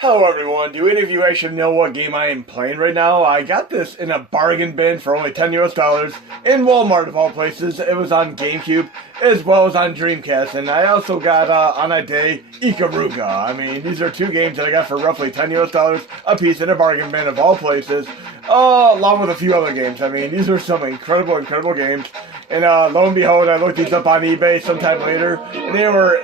Hello everyone, do any of you actually know what game I am playing right now? I got this in a bargain bin for only $10 US in Walmart of all places. It was on GameCube as well as on Dreamcast, and I also got on a day Ikaruga. I mean, these are two games that I got for roughly $10 US a piece in a bargain bin of all places, along with a few other games. I mean, these are some incredible games. And lo and behold, I looked these up on eBay sometime later, and they were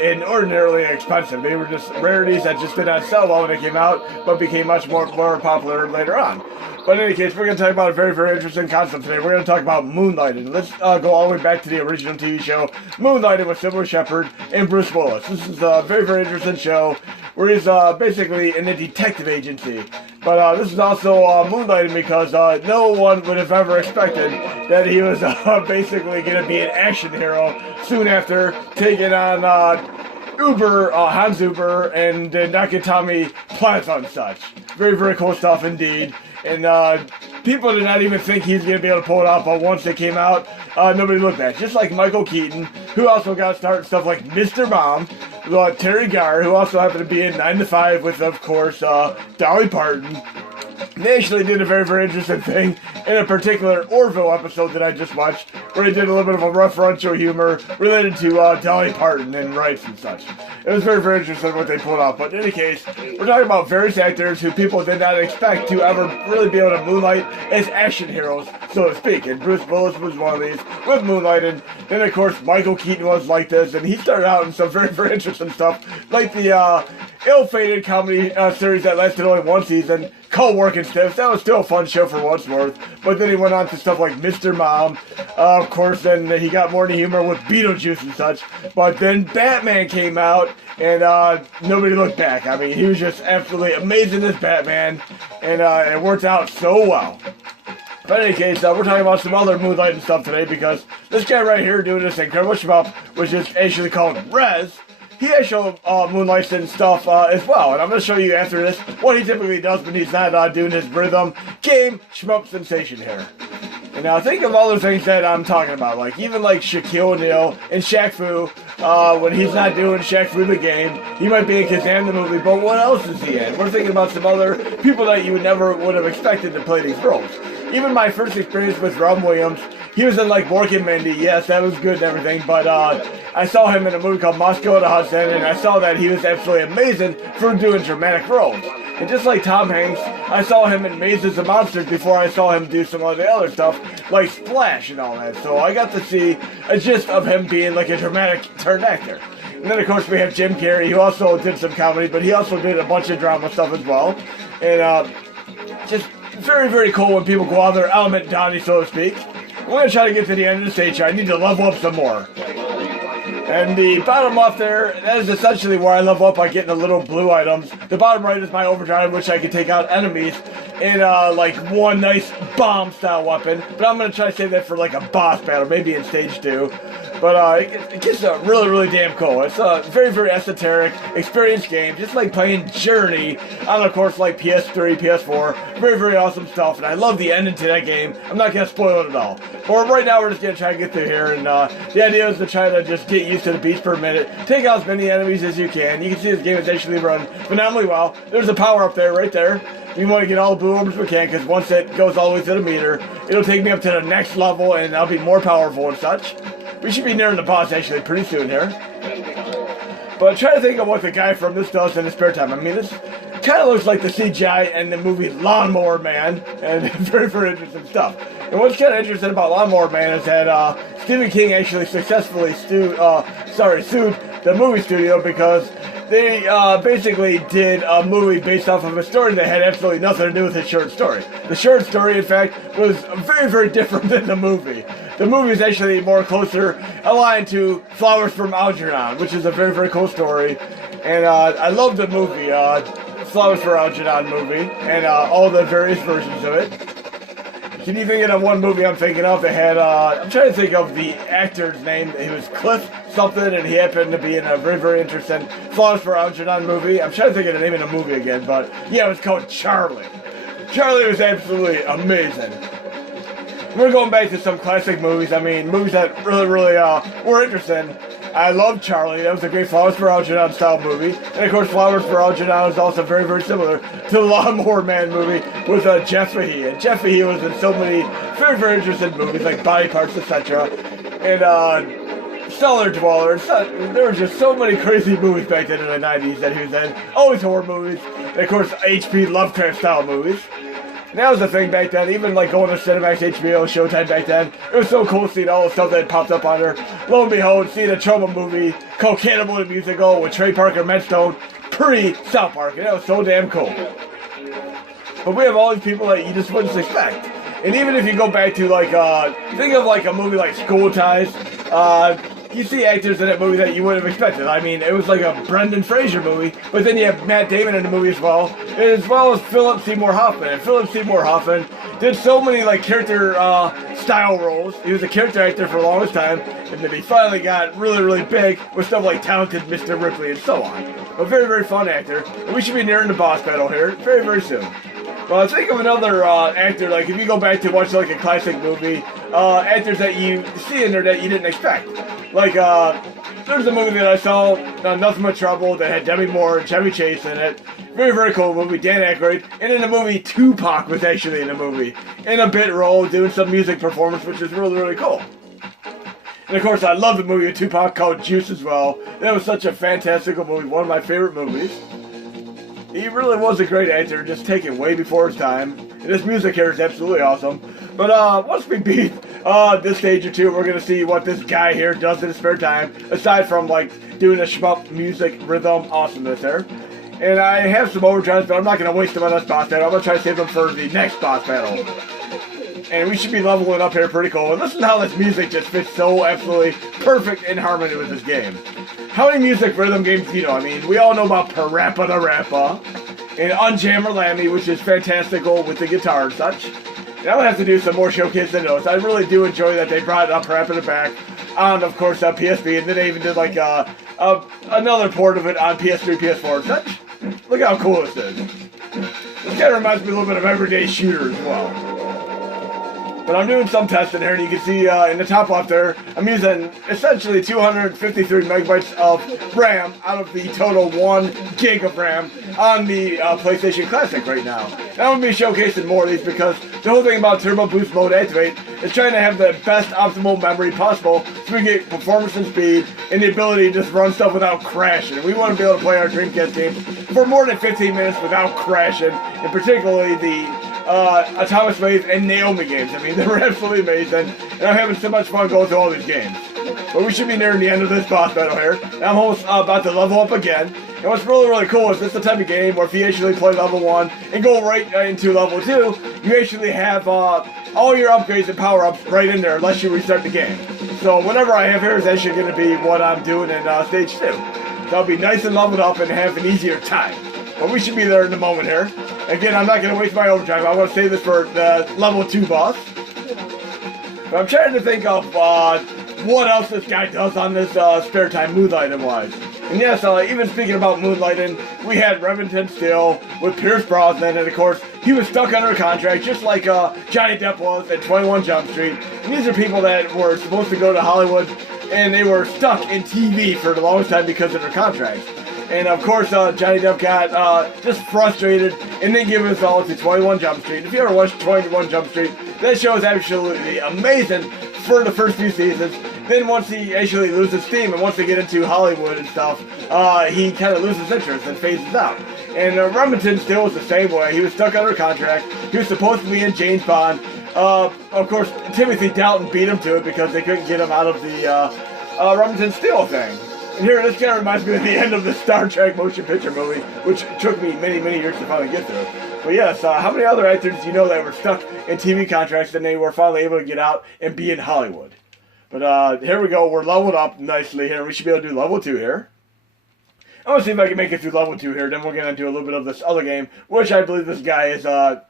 inordinately expensive. They were just rarities that just did not sell well when they came out, but became much more popular later on. But in any case, we're going to talk about a very interesting concept today. We're going to talk about moonlighting. Let's go all the way back to the original TV show, Moonlighting with Sybil Shepherd and Bruce Willis. This is a very interesting show where he's basically in a detective agency. But this is also moonlighting because no one would have ever expected that he was basically going to be an action hero soon after taking on Hans Uber and Nakatomi Plaza and such. Very cool stuff indeed. And people did not even think he's going to be able to pull it off, but once they came out, nobody looked back. Just like Michael Keaton, who also got started stuff like Mr. Mom, Terry Garr, who also happened to be in 9 to 5 with, of course, Dolly Parton. They actually did a very interesting thing in a particular Orville episode that I just watched, where they did a little bit of a referential humor related to Dolly Parton and rights and such. It was very interesting what they pulled off. But in any case, we're talking about various actors who people did not expect to ever really be able to moonlight as action heroes, so to speak. And Bruce Willis was one of these with moonlighting. Then, of course, Michael Keaton was like this, and he started out in some very interesting stuff, like the ill-fated comedy series that lasted only one season, called Working Stiffs. That was still a fun show for what it's worth. But then he went on to stuff like Mr. Mom. Of course, then he got more into humor with Beetlejuice and such. But then Batman came out, and nobody looked back. I mean, he was just absolutely amazing as Batman, and it worked out so well. But in any case, we're talking about some other moonlighting stuff today, because this guy right here doing this incredible shmup, which is actually called REZ, he actually moonlights and stuff as well. And I'm going to show you after this what he typically does when he's not doing his rhythm game shmup sensation here. And now think of all the things that I'm talking about, like even like Shaquille O'Neal and Shaq Fu, when he's not doing Shaq Fu the game. He might be in Kazam the movie, but what else is he in? We're thinking about some other people that you would have expected to play these roles. Even my first experience with Robin Williams, he was in like Mork and Mindy. Yes, that was good and everything, but I saw him in a movie called Moscow at the Hudson, and I saw that he was absolutely amazing for doing dramatic roles. And just like Tom Hanks, I saw him in Mazes and Monsters before I saw him do some of the other stuff, like Splash and all that. So I got to see a gist of him being like a dramatic turned actor. And then of course we have Jim Carrey, who also did some comedy, but he also did a bunch of drama stuff as well. And just very cool when people go out their element, Donnie, so to speak. I'm going to try to get to the end of the stage here. I need to level up some more. And the bottom left there, that is essentially where I level up by getting the little blue items. The bottom right is my overdrive, which I can take out enemies in like one nice bomb-style weapon. But I'm going to try to save that for like a boss battle, maybe in stage 2. But it gets really damn cool. It's a very esoteric, experienced game, just like playing Journey on, of course, like PS3, PS4. Very awesome stuff, and I love the ending to that game. I'm not going to spoil it at all. But right now, we're just going to try to get through here, and the idea is to try to just get used to the beats per minute, take out as many enemies as you can. You can see this game is actually run phenomenally well. There's a power up there, right there. We want to get all the blue orbs we can, because once it goes all the way to the meter, it'll take me up to the next level, and I'll be more powerful and such. We should be nearing the boss actually pretty soon here. But try to think of what the guy from this does in his spare time. I mean, this kind of looks like the CGI in the movie Lawnmower Man, and very interesting stuff. And what's kind of interesting about Lawnmower Man is that Stephen King actually successfully sued the movie studio, because they basically did a movie based off of a story that had absolutely nothing to do with his short story. The short story, in fact, was very different than the movie. The movie is actually more closer aligned to Flowers from Algernon, which is a very cool story. And I love the movie, Flowers from Algernon movie, and all the various versions of it. Can you think of one movie I'm thinking of that had, I'm trying to think of the actor's name. He was Cliff something, and he happened to be in a very interesting Flowers for Algernon movie. I'm trying to think of the name of the movie again, but yeah, it was called Charlie. Charlie was absolutely amazing. We're going back to some classic movies. I mean, movies that really were interesting. I love Charlie. That was a great Flowers for Algernon style movie. And of course, Flowers for Algernon is also very, very similar to the Lawnmower Man movie with Jeff Fahey. And Jeff Fahey was in so many very, very interesting movies like Body Parts, etc. And Cellar Dweller. There were just so many crazy movies back then in the 90s that he was in. Always horror movies. And of course, H.P. Lovecraft style movies. And that was the thing back then, even like going to Cinemax, HBO, Showtime back then. It was so cool seeing all the stuff that had popped up on there. Lo and behold, seeing a trauma movie called Cannibal the Musical with Trey Parker, Matt Stone, pre-South Park, and that was so damn cool. But we have all these people that you just wouldn't expect. And even if you go back to like, think of like a movie like School Ties, you see actors in that movie that you wouldn't have expected. I mean, it was like a Brendan Fraser movie, but then you have Matt Damon in the movie as well as Philip Seymour Hoffman. And Philip Seymour Hoffman did so many like character style roles. He was a character actor for the longest time, and then he finally got really, really big with stuff like Talented Mr. Ripley and so on. A very, very fun actor. And we should be nearing the boss battle here very, very soon. Well, think of another actor, like if you go back to watch like a classic movie, actors that you see in there that you didn't expect. Like, there's a movie that I saw, Nothing But Trouble, that had Demi Moore and Chevy Chase in it. Very, very cool movie, Dan Aykroyd. And in the movie, Tupac was actually in the movie. In a bit role, doing some music performance, which is really, really cool. And of course, I love the movie of Tupac called Juice as well. That was such a fantastical movie, one of my favorite movies. He really was a great actor, just taken way before his time. And his music here is absolutely awesome. But once we beat this stage or two, we're going to see what this guy here does in his spare time, aside from like doing a shmup music rhythm awesomeness there. And I have some overdrives, but I'm not going to waste them on this boss battle. I'm going to try to save them for the next boss battle. And we should be leveling up here pretty cool. And listen to how this music just fits so absolutely perfect in harmony with this game. How many music rhythm games do you know? I mean, we all know about Parappa the Rappa and Unjammer Lammy, which is fantastical with the guitar and such. And I'll have to do some more showcase of those. I really do enjoy that they brought up Parappa the back on, of course, PSP, and then they even did like another port of it on PS3, PS4 and such. Look how cool this is. This kind of reminds me a little bit of Everyday Shooter as well. But I'm doing some testing here, and you can see in the top left there, I'm using essentially 253 megabytes of RAM out of the total 1 gig of RAM on the PlayStation Classic right now. And I'm going to be showcasing more of these because the whole thing about Turbo Boost Mode Activate is trying to have the best optimal memory possible so we get performance and speed and the ability to just run stuff without crashing. And we want to be able to play our Dreamcast games for more than 15 minutes without crashing, and particularly the Atomic Wave and Naomi games. I mean, they were absolutely amazing, and I'm having so much fun going through all these games. But we should be nearing the end of this boss battle here. And I'm almost about to level up again. And what's really, really cool is this is the type of game where if you actually play level 1 and go right into level 2, you actually have all your upgrades and power-ups right in there unless you restart the game. So whatever I have here is actually going to be what I'm doing in stage 2. So I'll be nice and leveled up and have an easier time. But we should be there in a moment here. Again, I'm not going to waste my overdrive. I want to save this for the level 2 boss. But I'm trying to think of what else this guy does on this spare time, moonlighting-wise. And yes, even speaking about moonlighting, we had Remington Steele with Pierce Brosnan, and of course, he was stuck under a contract, just like Johnny Depp was at 21 Jump Street. And these are people that were supposed to go to Hollywood, and they were stuck in TV for the longest time because of their contracts. And of course, Johnny Depp got just frustrated and then gave us all to 21 Jump Street. If you ever watched 21 Jump Street, that show is absolutely amazing for the first few seasons. Then once he actually loses steam and once they get into Hollywood and stuff, he kind of loses interest and phases out. And Remington still was the same way. He was stuck under contract. He was supposed to be in James Bond. Of course, Timothy Dalton beat him to it because they couldn't get him out of the Remington Steele thing. And here, this kind of reminds me of the end of the Star Trek motion picture movie, which took me many, many years to finally get through. But yes, how many other actors do you know that were stuck in TV contracts and they were finally able to get out and be in Hollywood? But here we go, we're leveled up nicely here. We should be able to do level 2 here. I want to see if I can make it through level 2 here. Then we're going to do a little bit of this other game, which I believe this guy is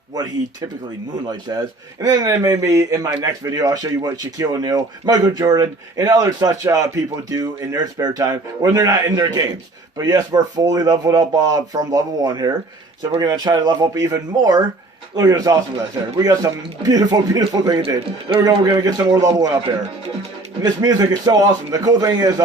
what he typically moonlights as. And then maybe in my next video, I'll show you what Shaquille O'Neal, Michael Jordan, and other such people do in their spare time when they're not in their games. But yes, we're fully leveled up from level 1 here. So we're going to try to level up even more. Look at this awesomeness here. We got some beautiful, beautiful things in. There we go. We're going to get some more leveling up here. And this music is so awesome. The cool thing is,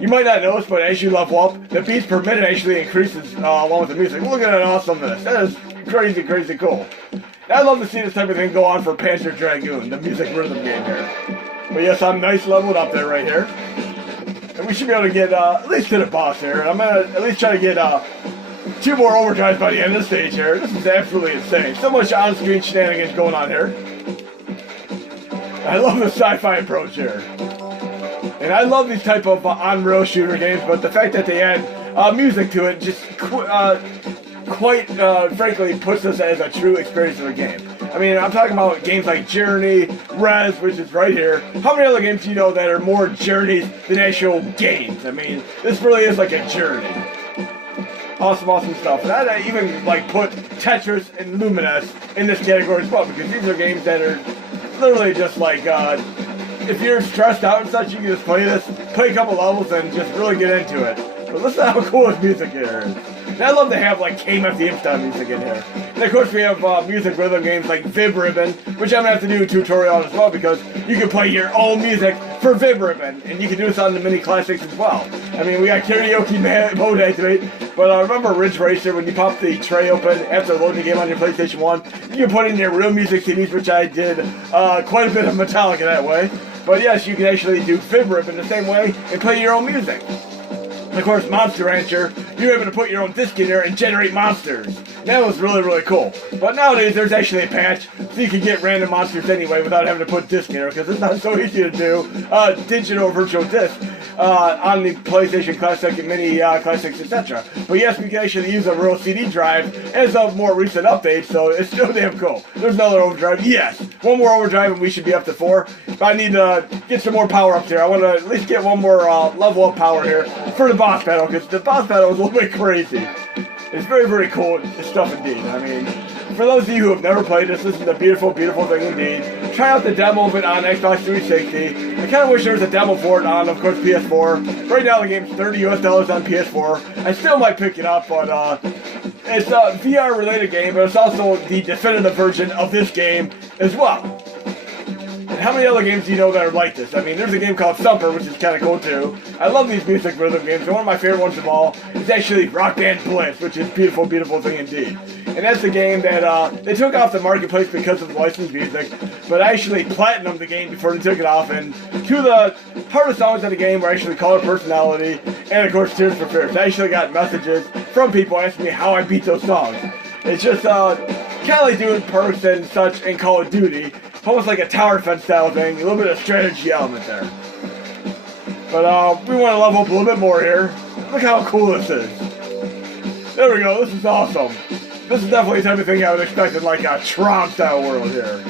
you might not notice, but as you level up, the beats per minute actually increases along with the music. Look at that awesomeness. That is crazy, crazy cool. And I'd love to see this type of thing go on for Panzer Dragoon, the music rhythm game here. But yes, I'm nice leveled up there right here. And we should be able to get at least to the boss here. And I'm going to at least try to get 2 more overdrives by the end of the stage here. This is absolutely insane. So much on-screen shenanigans going on here. I love the sci-fi approach here. And I love these type of on-rail shooter games, but the fact that they add music to it just quite frankly puts us as a true experience of a game. I mean, I'm talking about games like Journey, REZ, which is right here. How many other games do you know that are more journeys than actual games? I mean, this really is like a journey. Awesome, awesome stuff. And I'd even like put Tetris and Lumines in this category as well, because these are games that are literally just like, if you're stressed out and such, you can just play this, play a couple levels, and just really get into it. But listen to how cool this music here is. And I love to have like KMFDM style music in here. And of course we have music rhythm games like Vib Ribbon, which I'm going to have to do a tutorial on as well, because you can play your own music for Vib Ribbon, and you can do this on the mini classics as well. I mean, we got karaoke mode activate, but remember Ridge Racer, when you pop the tray open after loading the game on your PlayStation 1, you can put in your real music CDs, which I did quite a bit of Metallica that way. But yes, you can actually do Vib Ribbon the same way and play your own music. And of course, Monster Rancher, you're able to put your own disc in there and generate monsters. That was really, really cool. But nowadays, there's actually a patch, so you can get random monsters anyway without having to put disc in there, because it's not so easy to do digital virtual disc on the PlayStation Classic and Mini Classics, etc. But yes, we can actually use a real CD drive as of more recent updates, so it's still damn cool. There's another overdrive. Yes, 1 more overdrive and we should be up to 4. But I need to get some more power ups here. I want to at least get 1 more level up power here for the boss battle, because the boss battle was a little bit crazy. It's very, very cool stuff indeed. I mean, for those of you who have never played this, this is a beautiful, beautiful thing indeed. Try out the demo of it on Xbox 360. I kind of wish there was a demo for it on, of course, PS4. Right now the game's $30 US on PS4. I still might pick it up, but it's a VR related game, but it's also the definitive version of this game as well. How many other games do you know that are like this? I mean, there's a game called Thumper, which is kind of cool too. I love these music rhythm games, and one of my favorite ones of all is actually Rock Band Blitz, which is beautiful, beautiful thing indeed. And that's the game that they took off the marketplace because of the licensed music, but I actually platinumed the game before they took it off, and 2 of the hardest songs of the game were actually Color Personality and, of course, Tears for Fears. I actually got messages from people asking me how I beat those songs. It's just kind of like doing perks and such in Call of Duty. Almost like a tower defense style thing, a little bit of strategy element there. But we want to level up a little bit more here. Look how cool this is. There we go, this is awesome. This is definitely the type of thing I would expect in like a Tron style world here.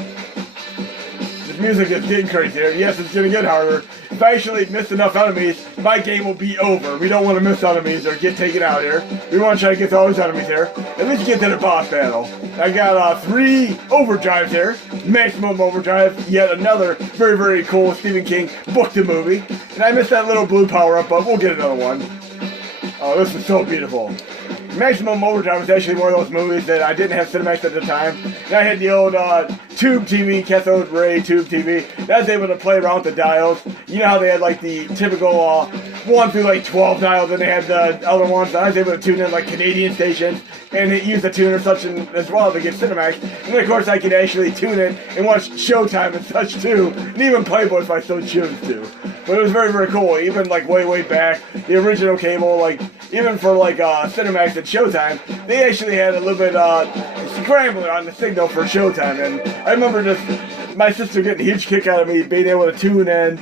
This music is getting crazy here. Yes, it's going to get harder. If I actually miss enough enemies, my game will be over. We don't want to miss enemies or get taken out here. We want to try to get to all those enemies here. At least get to the boss battle. I got 3 overdrives here. Maximum overdrive. Yet another very, very cool Stephen King book to movie. And I missed that little blue power-up, but we'll get another one. Oh, this is so beautiful. Maximum Overdrive was actually one of those movies that I didn't have Cinemax at the time. And I had the old tube TV, cathode ray tube TV. That I was able to play around with the dials. You know how they had like the typical 1 through like 12 dials, and they had the other ones. I was able to tune in like Canadian stations and use the tuner such as well to get Cinemax. And then of course I could actually tune it and watch Showtime and such too, and even Playboy if I so choose to. But it was very, very cool. Even like way back, the original cable, like even for like Cinemax and Showtime, they actually had a little bit scrambler on the signal for Showtime. And I remember just my sister getting a huge kick out of me being able to tune in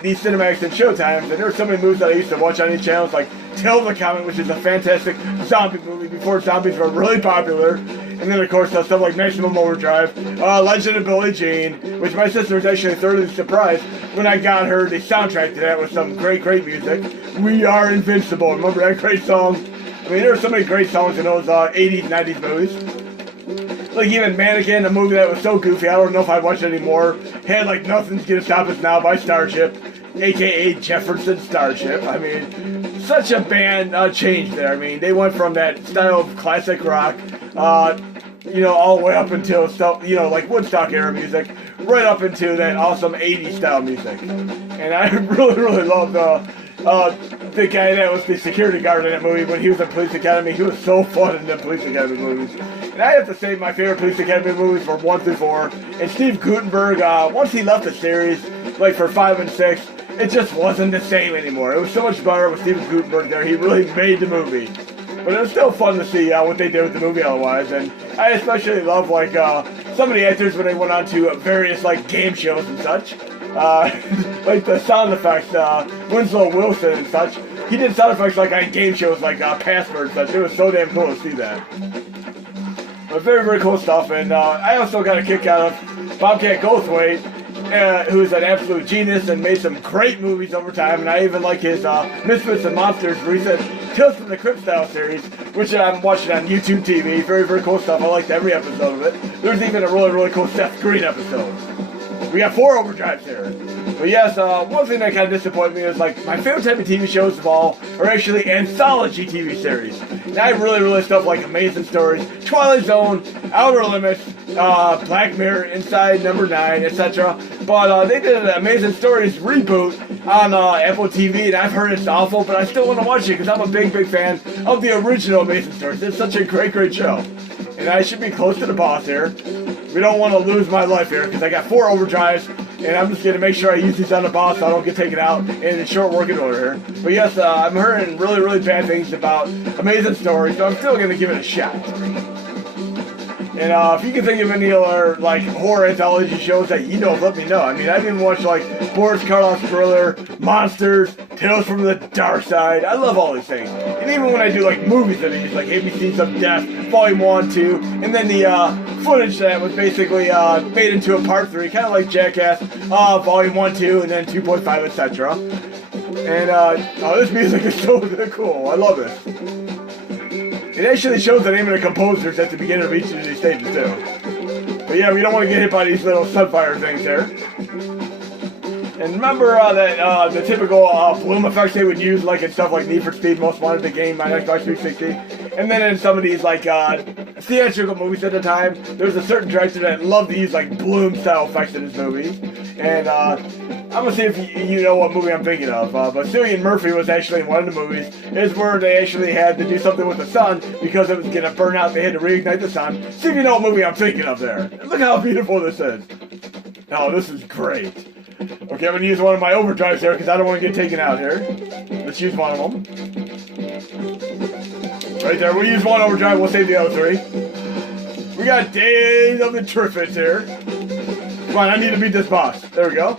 these Cinemax and Showtimes. And there were so many movies that I used to watch on these channels, like Tell the Comet, which is a fantastic zombie movie before zombies were really popular. And then, of course, stuff like Maximum Overdrive, Legend of Billie Jean, which my sister was actually thoroughly surprised when I got her the soundtrack to that with some great, great music. We Are Invincible. Remember that great song? I mean, there are so many great songs in those 80s, 90s movies. Like even Mannequin, a movie that was so goofy, I don't know if I'd watch it anymore. Had like Nothing's Gonna Stop Us Now by Starship, a.k.a. Jefferson Starship. I mean, such a band change there. I mean, they went from that style of classic rock, you know, all the way up until stuff, you know, like Woodstock era music, right up into that awesome 80s style music. And I really love the guy that was the security guard in that movie when he was in Police Academy. He was so fun in the Police Academy movies. And I have to say my favorite Police Academy movies were 1 through 4. And Steve Guttenberg, once he left the series, like for 5 and 6, it just wasn't the same anymore. It was so much better with Steven Guttenberg there. He really made the movie. But it was still fun to see what they did with the movie otherwise. And I especially love like some of the actors when they went on to various like game shows and such. Like the sound effects, Winslow Wilson and such. He did sound effects like on game shows like Password and such. It was so damn cool to see that. But very cool stuff. And I also got a kick out of Bobcat Goldthwait, who's an absolute genius and made some great movies over time. And I even like his Misfits and Monsters recent Tales from the Crypt style series, which I'm watching on YouTube TV. Very cool stuff. I liked every episode of it. There's even a really cool Seth Green episode. We got 4 overdrives here. But yes, one thing that kind of disappointed me is like my favorite type of TV shows of all are actually anthology TV series. And I really stuff like Amazing Stories, Twilight Zone, Outer Limits, Black Mirror, Inside Number 9, etc. But they did an Amazing Stories reboot on Apple TV, and I've heard it's awful, but I still want to watch it because I'm a big fan of the original Amazing Stories. It's such a great show. And I should be close to the boss here. We don't want to lose my life here because I got 4 overdrives, and I'm just going to make sure I use these on the boss so I don't get taken out in short working order here. But yes, I'm hearing really bad things about Amazing Stories, so I'm still going to give it a shot. And if you can think of any other like horror anthology shows that you know, let me know. I mean, I've even watched like Boris Karloff's Thriller, Monsters, Tales from the Dark Side. I love all these things. And even when I do like movies of these, like ABCs of Death, Volume 1, 2, and then the footage that was basically made into a Part 3, kind of like Jackass, Volume 1, 2, and then 2.5, etc. And this music is so cool. I love it. It actually shows the name of the composers at the beginning of each of these stages too. But yeah, we don't want to get hit by these little sunfire things here. And remember that the typical bloom effects they would use, like in stuff like Need for Speed Most Wanted, the game on Xbox 360. And then in some of these like theatrical movies at the time, there was a certain director that loved to use like bloom style effects in his movies. And I'm gonna see if you know what movie I'm thinking of. But Cillian Murphy was actually in one of the movies. Is where they actually had to do something with the sun because it was gonna burn out. They had to reignite the sun. See if you know what movie I'm thinking of there. Look how beautiful this is. Oh, this is great. Okay, I'm gonna use one of my overdrives here because I don't want to get taken out here. Let's use one of them. Right there. We'll use one overdrive. We'll save the other 3. We got Days of the Triffids here. Come on, I need to beat this boss. There we go.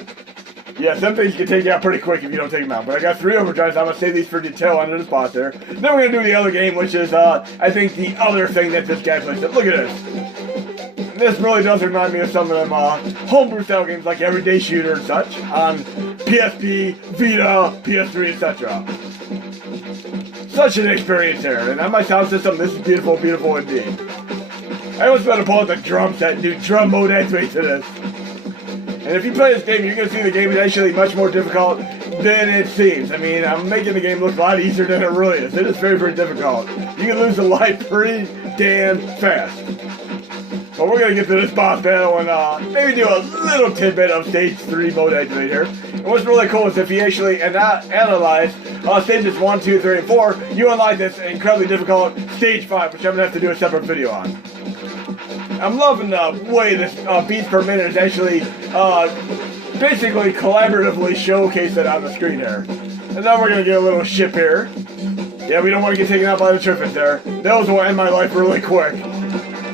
Yeah, some things can take you out pretty quick if you don't take them out. But I got 3 overdrives. I'm going to save these for the tail end of this boss there. Then we're going to do the other game, which is, I think, the other thing that this guy plays. Look at this. This really does remind me of some of them homebrew style games like Everyday Shooter and such on PSP, Vita, PS3, etc. Such an experience there. And on my sound system, this is beautiful indeed. I always want to pull out the drum set, do drum mode activate to this. And if you play this game, you're going to see the game is actually much more difficult than it seems. I mean, I'm making the game look a lot easier than it really is. It is very difficult. You can lose a life pretty damn fast. But we're going to get to this boss battle and maybe do a little tidbit of Stage 3 mode activate here. And what's really cool is if you actually analyze stages 1, 2, 3, and 4, you unlock this incredibly difficult Stage 5, which I'm going to have to do a separate video on. I'm loving the way this beats per minute is actually basically collaboratively showcased it on the screen here. And now we're going to get a little ship here. Yeah, we don't want to get taken out by the Triffids there. Those will end my life really quick.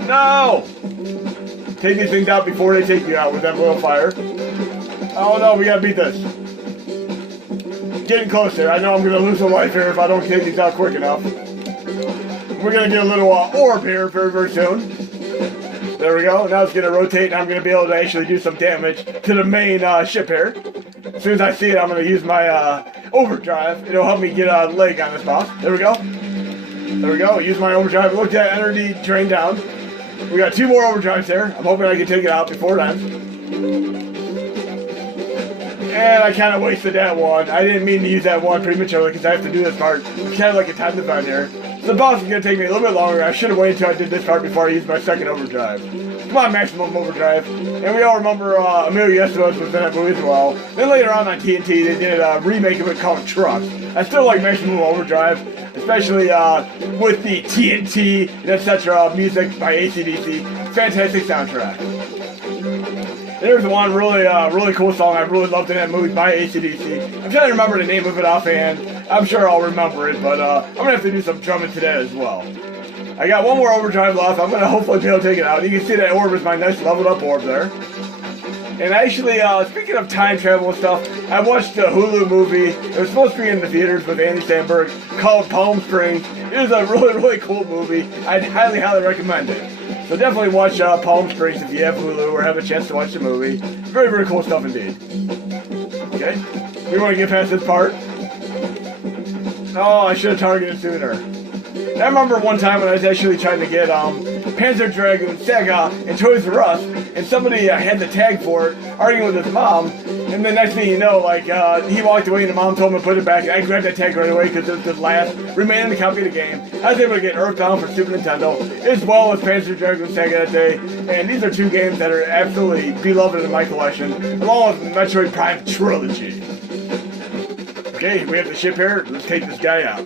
No! Take these things out before they take you out with that little fire. Oh no, we gotta beat this. Getting closer. I know I'm gonna lose a life here if I don't take these out quick enough. We're gonna get a little orb here very soon. There we go. Now it's gonna rotate and I'm gonna be able to actually do some damage to the main ship here. As soon as I see it, I'm gonna use my overdrive. It'll help me get a leg on this boss. There we go. There we go. Use my overdrive. Look at that energy drain down. We got 2 more overdrives there. I'm hoping I can take it out before it ends. And I kind of wasted that one. I didn't mean to use that one prematurely because I have to do this part. It's kind of like a time event here. So the boss is going to take me a little bit longer. I should have waited until I did this part before I used my second overdrive. Come on, Maximum Overdrive. And we all remember Emilio Estevez was in that movie as well. Then later on TNT, they did a remake of it called Trucks. I still like Maximum Overdrive, especially with the TNT and etc. music by AC/DC. Fantastic soundtrack. There's one really cool song I really loved in that movie by AC/DC. I'm trying to remember the name of it offhand. I'm sure I'll remember it, but I'm going to have to do some drumming today as well. I got one more overdrive left. I'm going to hopefully be able to take it out. You can see that orb is my nice leveled up orb there. And actually, speaking of time travel and stuff, I watched the Hulu movie. It was supposed to be in the theaters with Andy Samberg called Palm Springs. It is a really cool movie. I'd highly recommend it. So definitely watch Palm Springs if you have Hulu or have a chance to watch the movie. Very cool stuff indeed. Okay, we want to get past this part. Oh, I should have targeted sooner. I remember one time when I was actually trying to get Panzer Dragoon, SEGA, and Toys R Us, and somebody had the tag for it, arguing with his mom, and the next thing you know, like, he walked away and the mom told him to put it back, and I grabbed that tag right away because it was the last remaining copy of the game. I was able to get Earthbound for Super Nintendo, as well as Panzer Dragoon SEGA that day, and these are two games that are absolutely beloved in my collection, along with the Metroid Prime Trilogy. Okay, we have the ship here, let's take this guy out.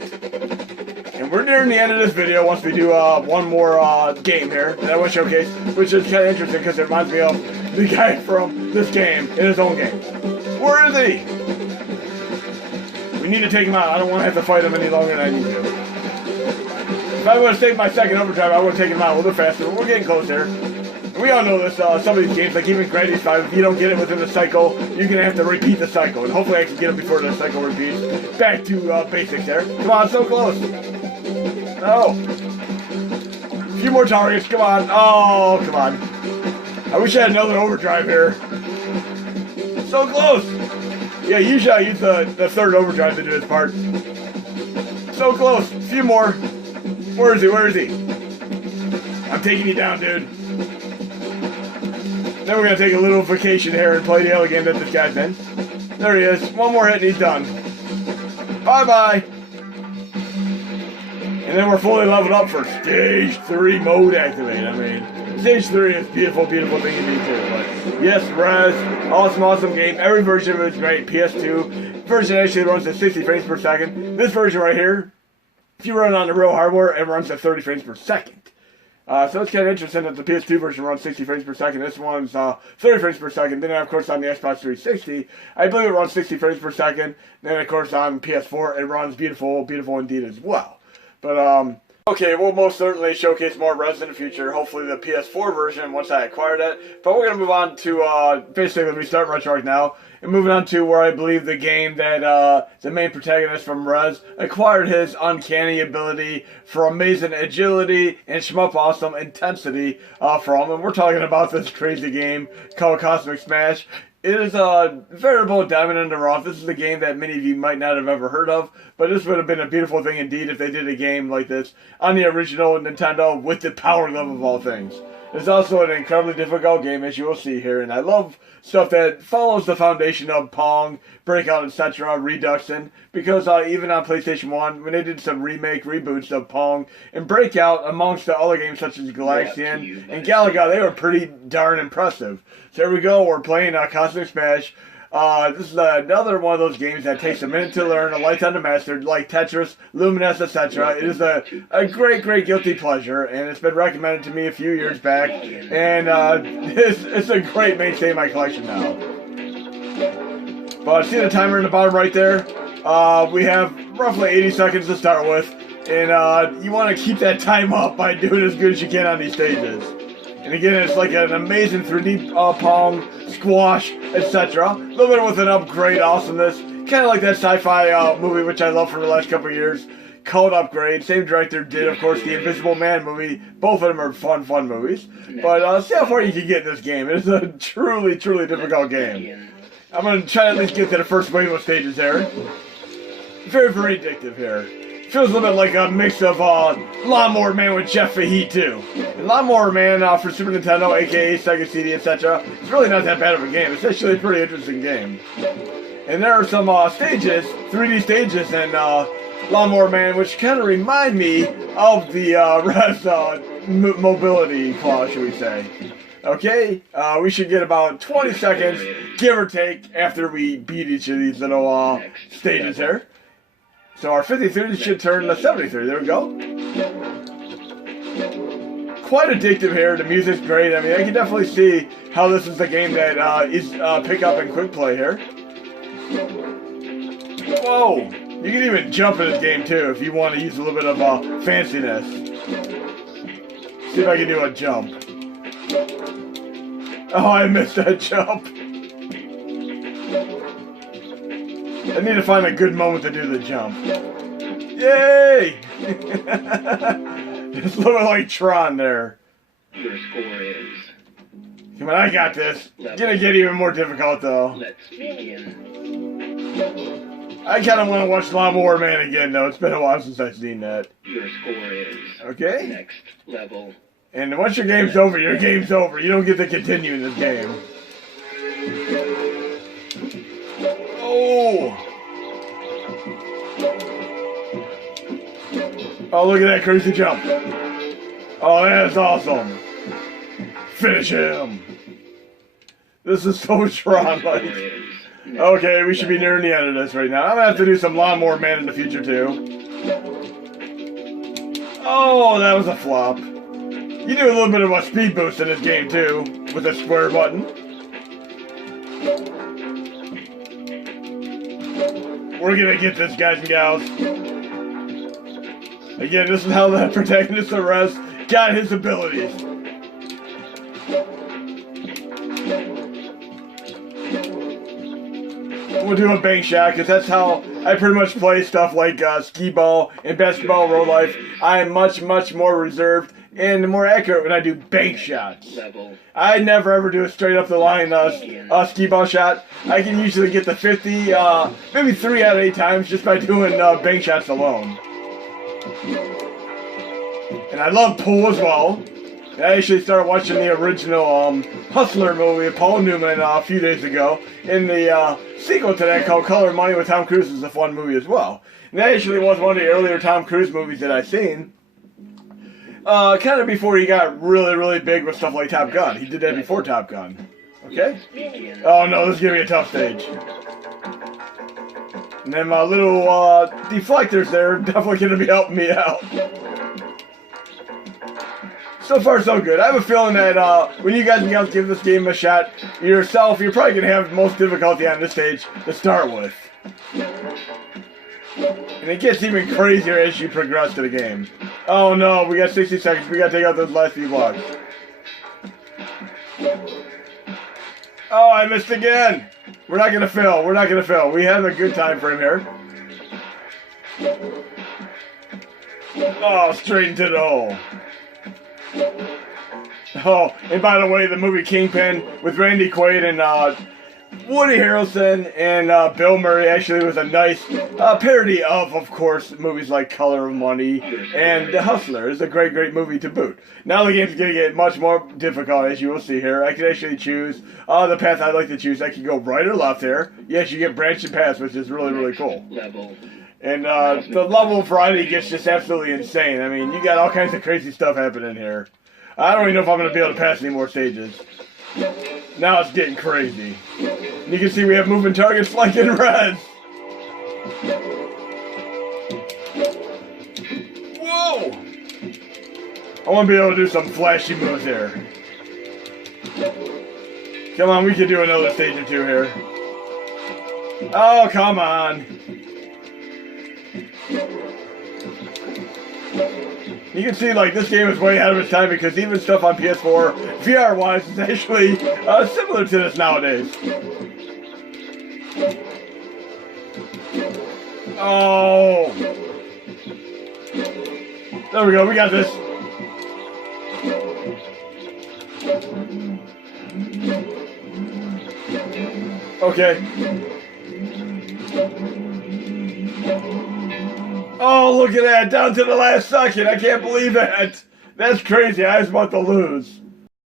And we're nearing the end of this video once we do one more game here that I want to showcase, which is kind of interesting because it reminds me of the guy from this game in his own game. Where is he? We need to take him out. I don't want to have to fight him any longer than I need to. If I would have saved my second overdrive, I would have taken him out a little bit faster. We're getting close here. And we all know this, some of these games, like even Granny's 5, if you don't get it within the cycle, you're going to have to repeat the cycle. And hopefully I can get it before the cycle repeats. Back to basics there. Come on, so close. No. A few more targets, come on. Oh, come on. I wish I had another overdrive here. So close. Yeah, usually I use the third overdrive to do this part. So close. A few more. Where is he? Where is he? I'm taking you down, dude. Then we're going to take a little vacation here and play the other game that this guy's in. There he is. One more hit and he's done. Bye-bye. And then we're fully leveled up for Stage 3 mode activate. I mean, Stage 3 is beautiful thing to do too. But yes, REZ, awesome game. Every version of it is great. PS2 version actually runs at 60 frames per second. This version right here, if you run it on the real hardware, it runs at 30 frames per second. So it's kind of interesting that the PS2 version runs 60 frames per second. This one's 30 frames per second. Then, of course, on the Xbox 360, I believe it runs 60 frames per second. Then, of course, on PS4, it runs beautiful indeed as well. But, okay, we'll most certainly showcase more REZ in the future. Hopefully the PS4 version once I acquire that. But we're going to move on to, basically restart RetroArch now. And moving on to where I believe the game that the main protagonist from REZ acquired his uncanny ability for amazing agility and shmup awesome intensity from. And we're talking about this crazy game called Cosmic Smash. It is a veritable diamond in the rough. This is a game that many of you might not have ever heard of, but this would have been a beautiful thing indeed if they did a game like this on the original Nintendo with the Power Glove of all things. It's also an incredibly difficult game, as you will see here, and I love stuff that follows the foundation of Pong, Breakout, etc., Reduction, because even on PlayStation 1, when they did some reboots of Pong and Breakout, amongst the other games such as Galaxian and Galaga, they were pretty darn impressive. So here we go, we're playing Cosmic Smash. This is another one of those games that takes a minute to learn, a lifetime to master, like Tetris, Luminous, etc. It is a great guilty pleasure, and it's been recommended to me a few years back, and it's a great mainstay in my collection now. But see the timer in the bottom right there? We have roughly 80 seconds to start with, and you want to keep that time up by doing as good as you can on these stages. And again, it's like an amazing 3D Pong, squash, etc. A little bit with an upgrade awesomeness. Kind of like that sci-fi movie, which I love for the last couple of years, called Upgrade. Same director did, of course, the Invisible Man movie. Both of them are fun movies. But see how far you can get in this game. It is a truly difficult game. I'm going to try to at least get to the first wave of stages there. Very addictive here. Feels a little bit like a mix of Lawnmower Man with Jeff Fahey too. And Lawnmower Man for Super Nintendo, aka Sega CD, etc. It's really not that bad of a game. It's actually a pretty interesting game. And there are some stages, 3D stages, and Lawnmower Man, which kind of remind me of the REZ mobility clause, should we say. Okay, we should get about 20 seconds, give or take, after we beat each of these little stages here. So our 53 should turn to 73. There we go. Quite addictive here. The music's great. I mean, I can definitely see how this is a game that is pick up and quick play here. Whoa! You can even jump in this game too if you want to use a little bit of fanciness. See if I can do a jump. Oh, I missed that jump. I need to find a good moment to do the jump. Yay! It's a little like Tron there. Your score is... Come on, I got this. It's gonna get even more difficult though. Let's begin. I kind of want to watch Lawnmower Man again though. It's been a while since I've seen that. Your score is... Okay. Next level. And once your game's over, your game's over. You don't get to continue in this game. Oh! Oh, look at that crazy jump. Oh, that's awesome. Finish him. This is so Tron-like. Okay, we should be nearing the end of this right now. I'm gonna have to do some Lawnmower Man in the future, too. Oh, that was a flop. You do a little bit of a speed boost in this game, too, with the square button. We're gonna get this, guys and gals. Again, this is how the protagonist of REZ got his abilities. We'll do a bank shot, because that's how I pretty much play stuff like skee-ball and basketball real life. I am much, much more reserved and more accurate when I do bank shots. I never ever do a straight up the line skee-ball shot. I can usually get the 50, maybe 3 out of 8 times just by doing bank shots alone. And I love pool as well. I actually started watching the original Hustler movie with Paul Newman a few days ago. And the sequel to that called Color Money with Tom Cruise is a fun movie as well. And that actually was one of the earlier Tom Cruise movies that I've seen. Kind of before he got really, really big with stuff like Top Gun. He did that before Top Gun. Okay? Oh no, this is going to be a tough stage. And then my little deflectors there are definitely going to be helping me out. So far, so good. I have a feeling that when you guys and gals give this game a shot yourself, you're probably going to have the most difficulty on this stage to start with. And it gets even crazier as you progress to the game. Oh no, we got 60 seconds. We got to take out those last few blocks. Oh, I missed again. We're not going to fail. We're not going to fail. We have a good time frame here. Oh, straight into the hole. Oh, and by the way, the movie Kingpin with Randy Quaid and Woody Harrelson and Bill Murray actually was a nice parody of course, movies like Color of Money and The Hustler. It's a great, great movie to boot. Now the game's going to get much more difficult, as you will see here. I can actually choose the path I'd like to choose. I can go right or left here. Yes, you get branching paths, which is really, really cool. And the level variety gets just absolutely insane. I mean, you got all kinds of crazy stuff happening here. I don't even know if I'm going to be able to pass any more stages. Now it's getting crazy. And you can see we have moving targets like in REZ. Whoa! I want to be able to do some flashy moves here. Come on, we can do another stage or two here. Oh, come on. You can see, like, this game is way ahead of its time because even stuff on PS4, VR-wise, is actually similar to this nowadays. Oh! There we go, we got this. Okay. Oh, look at that, down to the last second. I can't believe that. That's crazy. I was about to lose.